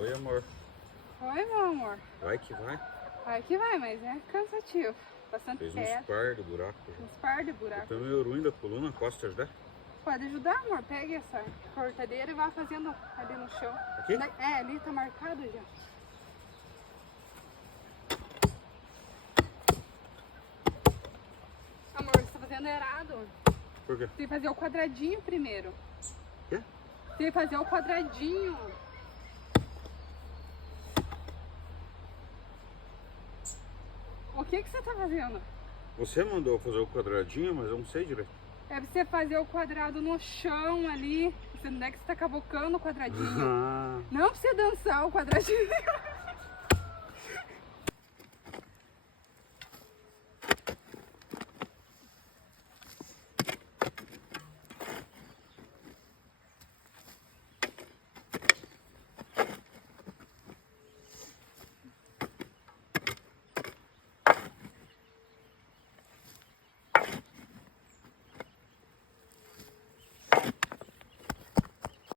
Oi, amor. Oi, meu amor. Vai que vai. Vai que vai, mas é cansativo. Bastante Fez pedra, uns par de buracos. uns par de Eu buracos. tô meio ruim da coluna, posso te ajudar? Pode ajudar, amor? Pegue essa cortadeira e vá fazendo ali no chão. Aqui? É, ali tá marcado já. Amor, você tá fazendo errado. Por quê? Tem que fazer o quadradinho primeiro. Quê? Tem que fazer o quadradinho. O que que você tá fazendo? Você mandou fazer o quadradinho, mas eu não sei direito. É pra você fazer o quadrado no chão ali. Você não é que você tá cavocando o quadradinho. Ah, Não pra você dançar o quadradinho.